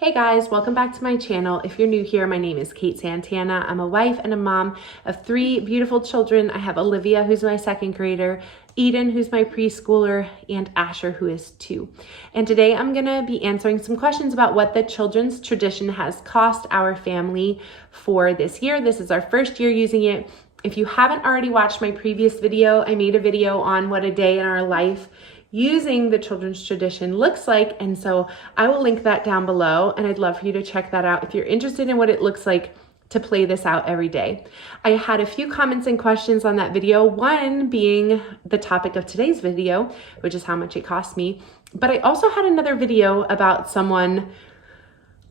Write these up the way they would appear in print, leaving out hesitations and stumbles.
Hey guys, welcome back to my channel. If you're new here, my name is Kate Santana. I'm a wife and a mom of 3 beautiful children. I have Olivia, who's my 2nd grader, Eden, who's my preschooler, and Asher, who is 2. And today I'm gonna be answering some questions about what the children's tradition has cost our family for this year. This is our first year using it. If you haven't already watched my previous video, I made a video on what a day in our life using the children's tradition looks like, and so I will link that down below, and I'd love for you to check that out if you're interested in what it looks like to play this out every day. I had a few comments and questions on that video, one being the topic of today's video, which is how much it cost me, but I also had another video about someone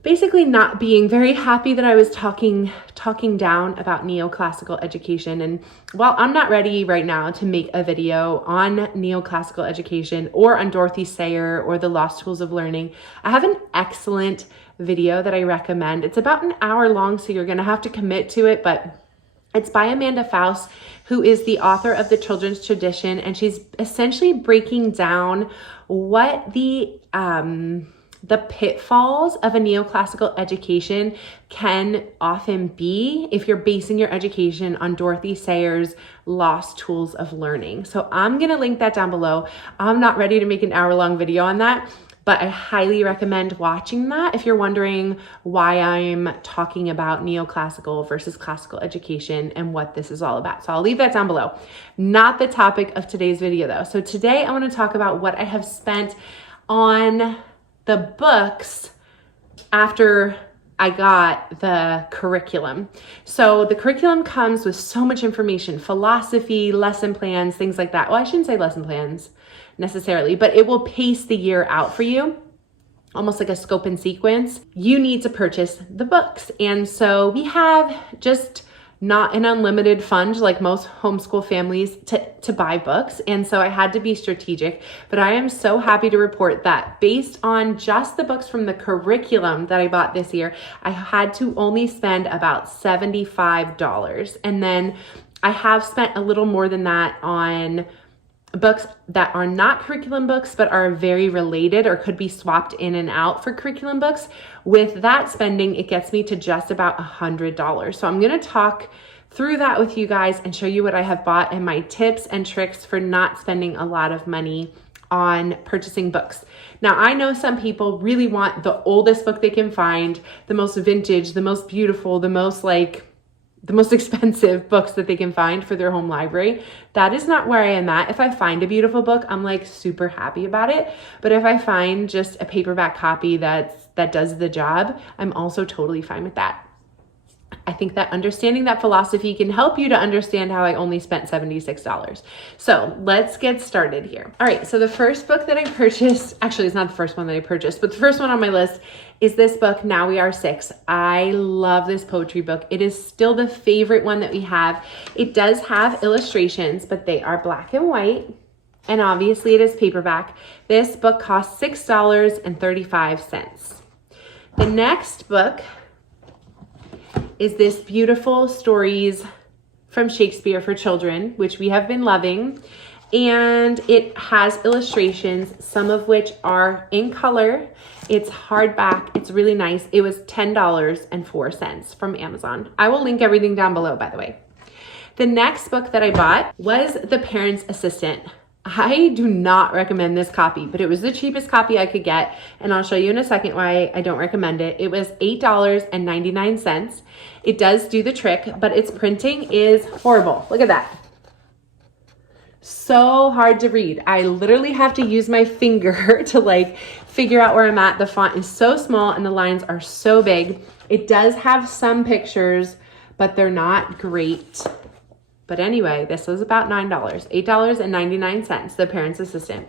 basically not being very happy that I was talking down about neoclassical education. And while I'm not ready right now to make a video on neoclassical education or on Dorothy Sayers or the lost tools of learning, I have an excellent video that I recommend. It's about an hour long, so you're gonna have to commit to it, but it's by Amanda Faust, who is the author of the children's tradition, and she's essentially breaking down what the pitfalls of a neoclassical education can often be if you're basing your education on Dorothy Sayers' lost tools of learning. So I'm gonna link that down below. I'm not ready to make an hour-long video on that, but I highly recommend watching that if you're wondering why I'm talking about neoclassical versus classical education and what this is all about. So I'll leave that down below. Not the topic of today's video though. So today I wanna talk about what I have spent on the books after I got the curriculum. So the curriculum comes with so much information, philosophy, lesson plans, things like that. Well, I shouldn't say lesson plans necessarily, but it will pace the year out for you, almost like a scope and sequence. You need to purchase the books. And so we have just not an unlimited fund like most homeschool families to buy books. And so I had to be strategic, but I am so happy to report that based on just the books from the curriculum that I bought this year, I had to only spend about $75. And then I have spent a little more than that on books that are not curriculum books, but are very related or could be swapped in and out for curriculum books. With that spending, it gets me to just about $100. So I'm going to talk through that with you guys and show you what I have bought and my tips and tricks for not spending a lot of money on purchasing books. Now, I know some people really want the oldest book they can find, the most vintage, the most beautiful, the most expensive books that they can find for their home library. That is not where I am at. If I find a beautiful book, I'm like super happy about it. But if I find just a paperback copy that does the job, I'm also totally fine with that. I think that understanding that philosophy can help you to understand how I only spent $76. So let's get started here. All right, so the first book that I purchased, actually it's not the first one that I purchased, but the first one on my list is this book, Now We Are 6. I love this poetry book. It is still the favorite one that we have. It does have illustrations, but they are black and white. And obviously it is paperback. This book costs $6.35. The next book is this beautiful Stories from Shakespeare for Children, which we have been loving. And it has illustrations, some of which are in color. It's hardback. It's really nice. It was $10.04 from Amazon. I will link everything down below, by the way. The next book that I bought was The Parent's Assistant. I do not recommend this copy, but it was the cheapest copy I could get, and I'll show you in a second why I don't recommend it. It was $8.99. It does do the trick, but its printing is horrible. Look at that. So hard to read. I literally have to use my finger to figure out where I'm at. The font is so small and the lines are so big. It does have some pictures, but they're not great. But anyway, this was about $9, $8.99, The Parent's Assistant.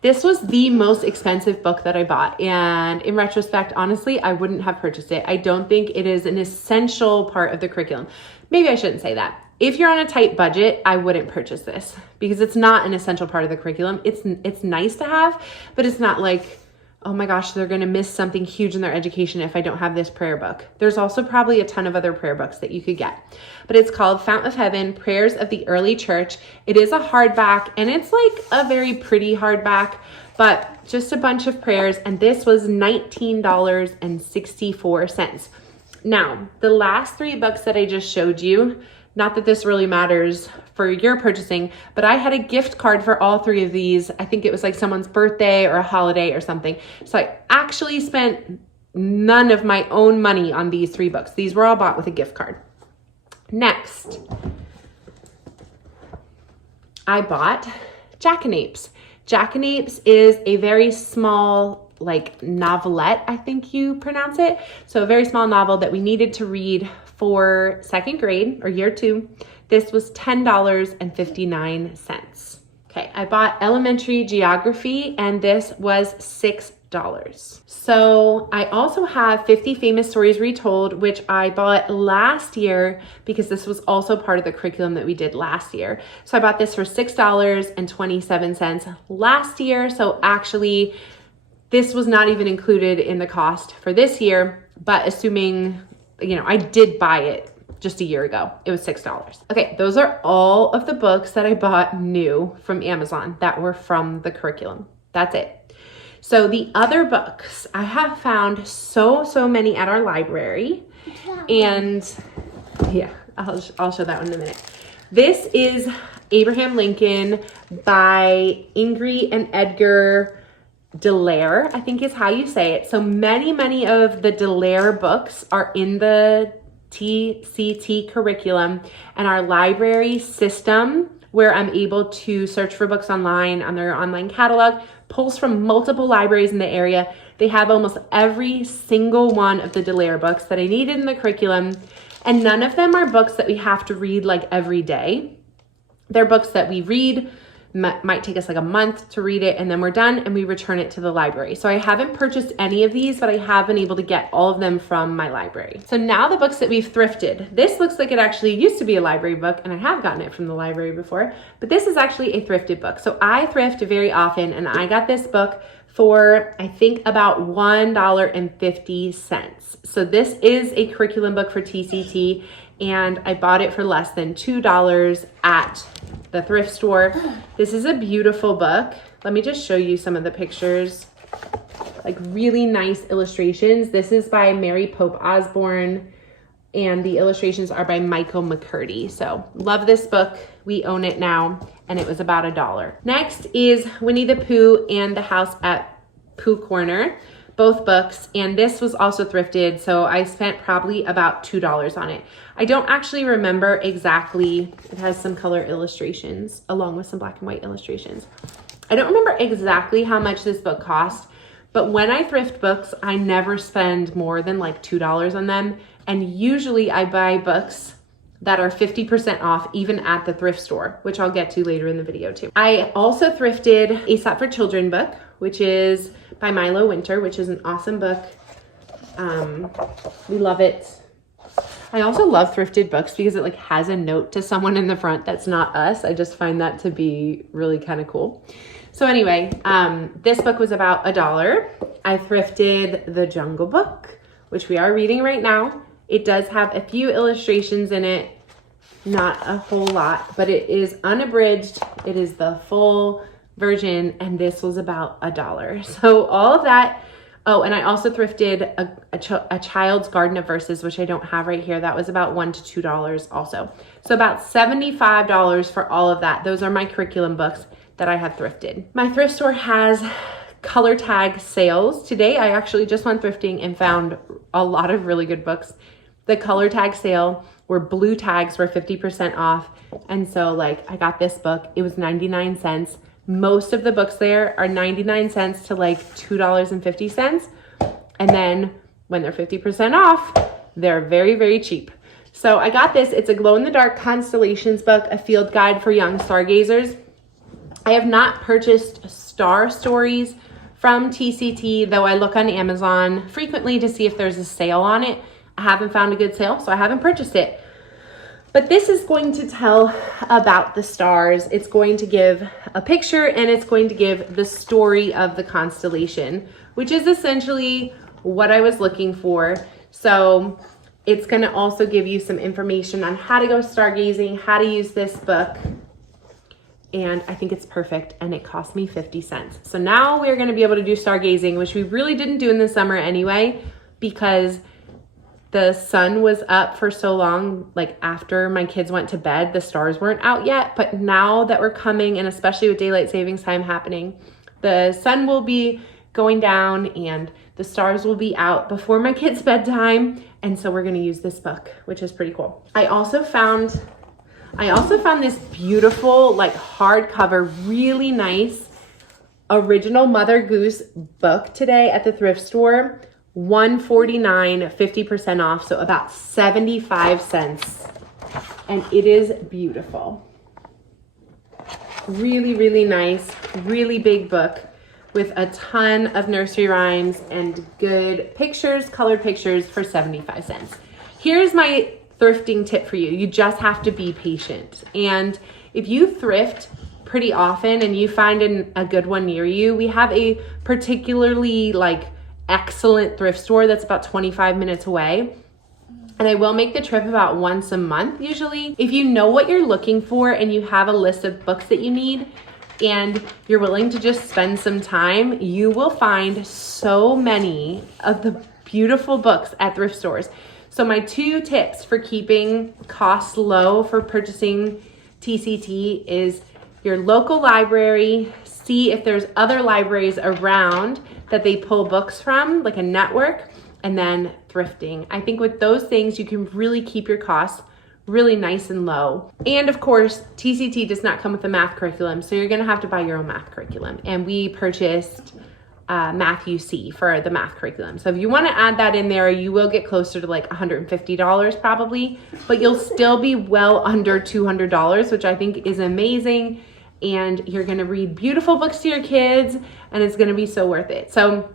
This was the most expensive book that I bought. And in retrospect, honestly, I wouldn't have purchased it. I don't think it is an essential part of the curriculum. Maybe I shouldn't say that. If you're on a tight budget, I wouldn't purchase this because it's not an essential part of the curriculum. It's nice to have, but it's not like oh my gosh, they're going to miss something huge in their education if I don't have this prayer book. There's also probably a ton of other prayer books that you could get, but it's called Fountain of Heaven, Prayers of the Early Church. It is a hardback, and it's like a very pretty hardback, but just a bunch of prayers. And this was $19.64. Now, the last 3 books that I just showed you, not that this really matters for your purchasing, but I had a gift card for all 3 of these. I think it was like someone's birthday or a holiday or something. So I actually spent none of my own money on these 3 books. These were all bought with a gift card. Next, I bought Jackanapes. Jackanapes is a very small, like novelette, I think you pronounce it. So a very small novel that we needed to read for 2nd grade or year 2. This was $10.59. Okay, I bought elementary geography, and this was $6. So I also have 50 Famous Stories Retold, which I bought last year because this was also part of the curriculum that we did last year. So I bought this for $6.27 last year. So actually, this was not even included in the cost for this year, but assuming, I did buy it just a year ago, it was $6. Okay, those are all of the books that I bought new from Amazon that were from the curriculum. That's it. So the other books, I have found so many at our library. And yeah, I'll show that one in a minute. This is Abraham Lincoln by Ingrid and Edgar Delaire, I think is how you say it. So many of the Delaire books are in the TCT curriculum, and our library system, where I'm able to search for books online on their online catalog, pulls from multiple libraries in the area. They have almost every single one of the Delaire books that I needed in the curriculum, and none of them are books that we have to read like every day. They're books that we read, might take us like a month to read it, and then we're done and we return it to the library. So I haven't purchased any of these, but I have been able to get all of them from my library. So now the books that we've thrifted. This looks like it actually used to be a library book, and I have gotten it from the library before, but this is actually a thrifted book. So I thrift very often, and I got this book for I think about $1.50. So this is a curriculum book for TCT, and I bought it for less than $2 at the thrift store. This is a beautiful book. Let me just show you some of the pictures. Like really nice illustrations. This is by Mary Pope Osborne, and the illustrations are by Michael McCurdy. So love this book. We own it now, and it was about $1. Next is Winnie the Pooh and the House at Pooh Corner, both books, and this was also thrifted, so I spent probably about $2 on it. I don't actually remember exactly. It has some color illustrations along with some black and white illustrations. I don't remember exactly how much this book cost, but when I thrift books, I never spend more than like $2 on them, and usually I buy books that are 50% off even at the thrift store, which I'll get to later in the video too. I also thrifted Aesop for Children book, which is by Milo Winter, which is an awesome book. We love it. I also love thrifted books because it like has a note to someone in the front that's not us. I just find that to be really kind of cool. So anyway, this book was about $1. I thrifted The Jungle Book, which we are reading right now. It does have a few illustrations in it, not a whole lot, but it is unabridged. It is the full version, and this was about $1. So all of that. Oh, and I also thrifted a Child's Garden of Verses, which I don't have right here. That was about $1 to $2 also. So about $75 for all of that. Those are my curriculum books that I have thrifted. My thrift store has color tag sales. Today, I actually just went thrifting and found a lot of really good books. The color tag sale where blue tags were 50% off. And so like I got this book, it was 99 cents. Most of the books there are 99 cents to like $2.50. And then when they're 50% off, they're very cheap. So I got this. It's a glow-in-the-dark constellations book, a field guide for young stargazers. I have not purchased Star Stories from TCT, though I look on Amazon frequently to see if there's a sale on it. I haven't found a good sale, so I haven't purchased it. But this is going to tell about the stars. It's going to give a picture, and it's going to give the story of the constellation, which is essentially what I was looking for. So it's gonna also give you some information on how to go stargazing, how to use this book. And I think it's perfect, and it cost me 50 cents. So now we're gonna be able to do stargazing, which we really didn't do in the summer anyway, because the sun was up for so long. Like after my kids went to bed, the stars weren't out yet. But now that we're coming, and especially with daylight savings time happening, the sun will be going down and the stars will be out before my kids' bedtime. And so we're gonna use this book, which is pretty cool. I also found this beautiful, like hardcover, really nice original Mother Goose book today at the thrift store. $149, 50% off, so about 75 cents. And it is beautiful. Really, really nice, really big book with a ton of nursery rhymes and good pictures, colored pictures for 75 cents. Here's my thrifting tip for you. You just have to be patient. And if you thrift pretty often and you find a good one near you, we have a particularly excellent thrift store that's about 25 minutes away. And I will make the trip about once a month usually. If you know what you're looking for and you have a list of books that you need and you're willing to just spend some time, you will find so many of the beautiful books at thrift stores. So my 2 tips for keeping costs low for purchasing TCT is your local library. See if there's other libraries around that they pull books from, like a network, and then thrifting. I think with those things, you can really keep your costs really nice and low. And of course, TCT does not come with a math curriculum, so you're gonna have to buy your own math curriculum. And we purchased Math UC for the math curriculum. So if you wanna add that in there, you will get closer to like $150 probably, but you'll still be well under $200, which I think is amazing. And you're gonna read beautiful books to your kids, and it's gonna be so worth it. So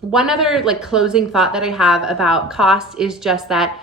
one other closing thought that I have about cost is just that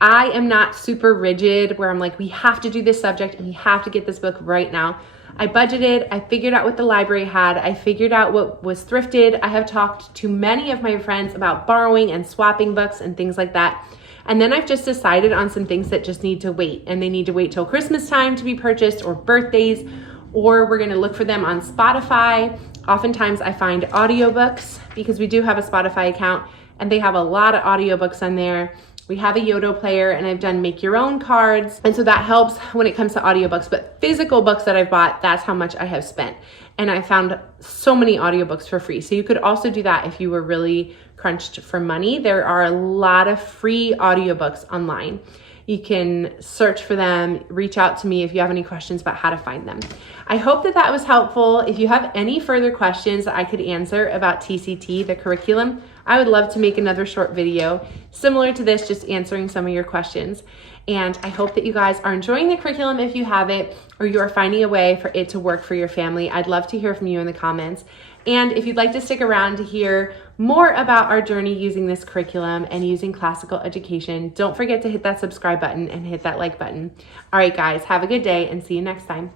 I am not super rigid where I'm like, we have to do this subject and we have to get this book right now. I budgeted, I figured out what the library had, I figured out what was thrifted. I have talked to many of my friends about borrowing and swapping books and things like that. And then I've just decided on some things that just need to wait, and they need to wait till Christmas time to be purchased, or birthdays, or we're gonna look for them on Spotify. Oftentimes I find audiobooks because we do have a Spotify account and they have a lot of audiobooks on there. We have a Yodo player, and I've done make your own cards. And so that helps when it comes to audiobooks, but physical books that I've bought, that's how much I have spent. And I found so many audiobooks for free. So you could also do that if you were really crunched for money. There are a lot of free audiobooks online. You can search for them, reach out to me if you have any questions about how to find them. I hope that was helpful. If you have any further questions that I could answer about TCT, the curriculum, I would love to make another short video similar to this, just answering some of your questions. And I hope that you guys are enjoying the curriculum if you have it, or you are finding a way for it to work for your family. I'd love to hear from you in the comments. And if you'd like to stick around to hear more about our journey using this curriculum and using classical education, don't forget to hit that subscribe button and hit that like button. All right, guys, have a good day and see you next time.